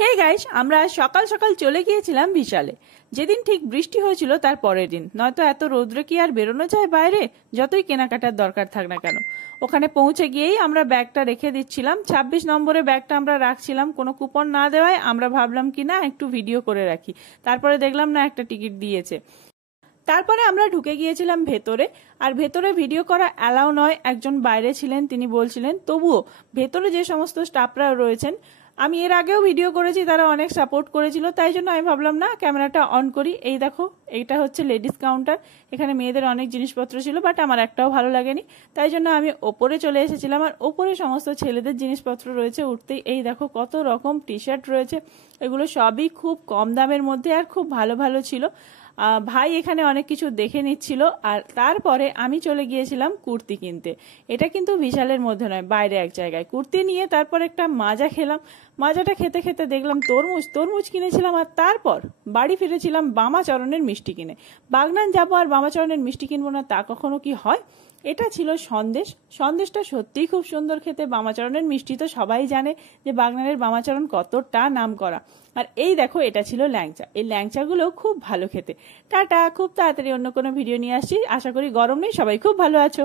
Hey guys, আমরা সকাল সকাল চলে গিয়েছিলাম বিশালে। যেদিন ঠিক বৃষ্টি হয়েছিল তার পরের দিন, নয়তো এত রোদ্রে কি আর বেরোনো যায় বাইরে, যতই কেনাকাটার দরকার থাক না কেন। ওখানে পৌঁছে গিয়েই আমরা ব্যাগটা রেখে দিচ্ছিলাম। 26 নম্বরে ব্যাগটা আমরা রাখছিলাম, কোনো কুপন না দেওয়ায় আমরা ভাবলাম কি না একটু ভিডিও করে রাখি। তারপরে দেখলাম না একটা টিকিট দিয়েছে। তারপরে আমরা ঢুকে গিয়েছিলাম ভেতরে। আর ভেতরে ভিডিও করা অ্যালাউ নয়, একজন বাইরে ছিলেন, তিনি বলছিলেন। তবুও ভেতরে যে সমস্ত স্টাফরা রয়েছেন, আমি এর আগেও ভিডিও করেছি, তারা অনেক সাপোর্ট করেছিল, তাই জন্য আমি ভাবলাম না ক্যামেরাটা অন করি। এই দেখো, এইটা হচ্ছে লেডিস কাউন্টার। এখানে মেয়েদের অনেক জিনিসপত্র ছিল, বাট আমার একটাও ভালো লাগেনি, তাই জন্য আমি ওপরে চলে এসেছিলাম। আর ওপরে সমস্ত ছেলেদের জিনিসপত্র রয়েছে। উঠতেই এই দেখো কত রকম টি শার্ট রয়েছে, এগুলো সবই খুব কম দামের মধ্যে আর খুব ভালো ভালো ছিল। ভাই এখানে অনেক কিছু দেখে নিচ্ছিল। আর তারপরে আমি চলে গিয়েছিলাম কুর্তি কিনতে। এটা কিন্তু বিশালের মধ্যে নয়, বাইরে এক জায়গায় কুর্তি নিয়ে তারপর একটা মাজা খেলাম। মাজাটা খেতে খেতে দেখলাম তরমুজ কিনেছিলাম। আর তারপর বাড়ি ফিরেছিলাম বামাচরণের মিষ্টি কিনে। বাগনান যাবো আর বামাচরণের মিষ্টি কিনবো না, তা কখনো কি হয়? এটা ছিল সন্দেশ। সন্দেশটা সত্যিই খুব সুন্দর খেতে। বামাচরণের মিষ্টি তো সবাই জানে যে বাগনানের বামাচরণ কতটা নাম করা। আর এই দেখো, এটা ছিল ল্যাংচা। এই ল্যাংচাগুলো খুব ভালো খেতে। টাটা, খুব তাড়াতাড়ি অন্য কোনো ভিডিও নিয়ে আসছি। আশা করি গরম নেই, সবাই খুব ভালো আছো।